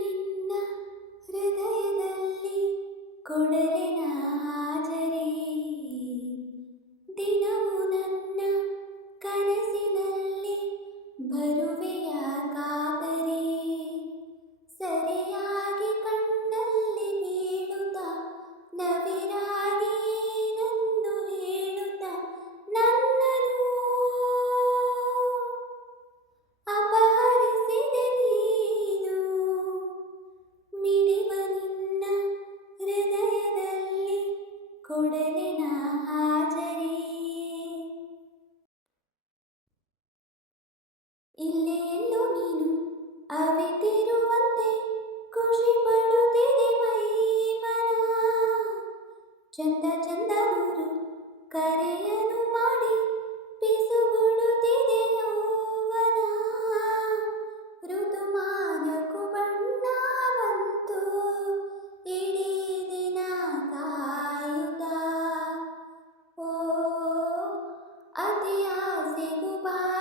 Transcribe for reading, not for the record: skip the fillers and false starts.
ನಿನ್ನ ಹೃದಯದಲ್ಲಿ ಕೊಡಲಿನ ಹಾಜರಿ ದಿನವೂ ನನ್ನ ಕನಸಿನಲ್ಲಿ ಬರುವೆಯ ಕಾದರೆ ಸರಿಯಾಗಿ ಕಣ್ಣಲ್ಲಿ ಬೀಳುತ್ತ ನವಿರಾಗಿ ನನ್ನು ಹೇಳುತ್ತ ನನ್ನನ್ನು ಅಪಹರಿಸಿದೆ ನೀನು ಮಿಡಿವ ನಿನ್ನ ಹೃದಯದಲ್ಲಿ ಕೊಡಲಿನ ಹಾಜರಿ ಇಲ್ಲೇ ಎಲ್ಲೋ ನೀನು ಅವಿತಿರುವಂತೆ ಖುಷಿ ಪಡುತ್ತಿದೆ ಮೈ ಮನ ಚಂದ ಚಂದ ನೂರು ಕರೆಯನು ಮಾಡಿ ಪಿಸುಗುಡುತ್ತಿದೆ ಯೌವನ ಋತುಮಾನಕ್ಕೂ ಬಣ್ಣ ಬಂತು ಇಡೀ ದಿನ ಕಾಯುತ್ತಾ ಓ ಅತಿ ಆಸೆಗೂ ಬಾರ